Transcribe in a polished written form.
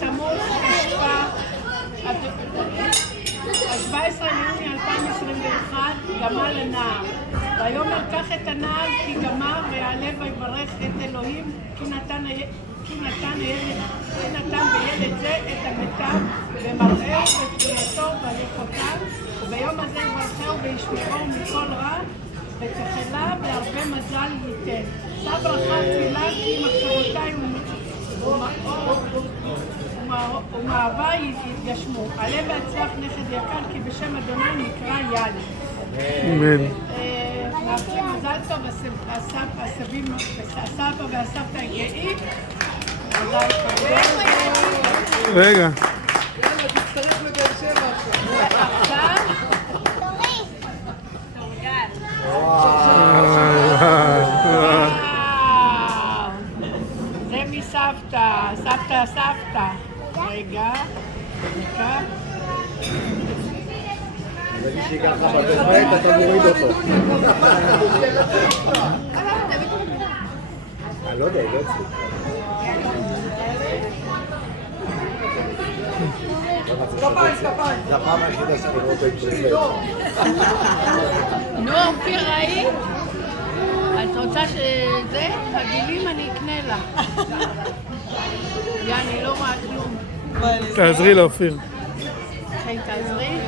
בתמוז תשפ"א, 17 ליוני 2021, גמל לנער. ויאמר קח את הנער כי גמר ויעלה ויברך את אלוהים כי נתן בילד זה את המיטב ומראהו ותבונתו והליכותיו, וביום הזה יברכהו וישמעו מכל רע ותחלה והרבה מזל ייתן. שא ברכה תפילה כי מחשבותיי ומאהבה יתגשמו. עלה והצלח נכד יקר כי בשם אדוני נקרא יד. אמן. מאחלים מזל טוב הסבא והסבתא הגאים. מזל טוב. רגע. יאללה, תצטרף לבאר שבע עכשיו. זה מסבתא, סבתא. רגע. אני שיגע לך בבית, אתה מוריד אותו. אני לא יודע, היא לא אצלי. כפיים. זה הפעם היחידה שאני רואה את זה. נו, אופיר, ראי? את רוצה שזה? הגילים אני אקנה לה. אני לא רואה כלום. תעזרי לאופיר. כן, תעזרי.